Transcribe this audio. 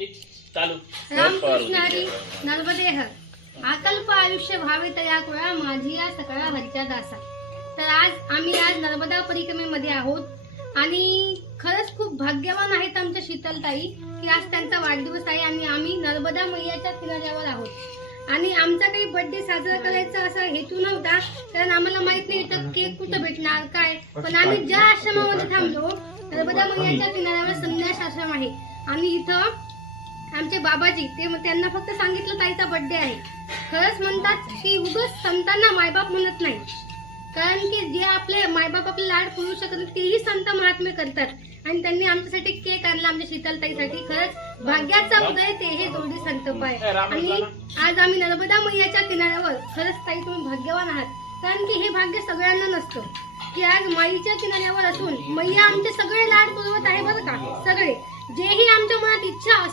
रामकृष्णारी नर्मदेह अकल्प आयुष्य भावे तया कोळा माझी या सकाळा हरिच्या दासा। तर आम्ही नर्मदा परिक्रमेमध्ये आहोत आणि खरंच खूप भाग्यवान आहेत आमच्या शीतलताई की आज त्यांचा वाढदिवस आहे आणि आम्ही नर्मदा मैयाच्या किनाऱ्यावर आहोत। आणि आमचा काही बर्थडे साजरा करायचा असा हेतू नव्हता, कारण आम्हाला माहित नाही इथं केक कुठं भेटणार काय, पण आम्ही ज्या आश्रमामध्ये थांबलो नर्मदा मैयाच्या किनाऱ्यावर संन्यास आश्रम आहे आणि इथं आमचे बाबाजी त्यांना फक्त सांगितलं ताईचा बर्थडे आहे। खरंच म्हणतात की उगाच संतांना मायबाप म्हणत नाही, कारण की जे आपले मायबाप आपले लाड पुरवू शकत नाही तेही संत महात्मे करतात आणि त्यांनी आमच्यासाठी केक आणला आमच्या शीतलताईसाठी। खरंच भाग्याचा उदय ते हे जोडी संतपाय। आणि आज आम्ही नर्मदा मैयाच्या किनाऱ्यावर खरंच ताई तुम्ही भाग्यवान आहात, कारण की हे भाग्य सगळ्यांना नसतं की आज माईच्या किनाऱ्यावर असून मैया आमचे सगळे लाड पुरवत आहे बरं का। सगळे जेही आमच्या मनात इच्छा असो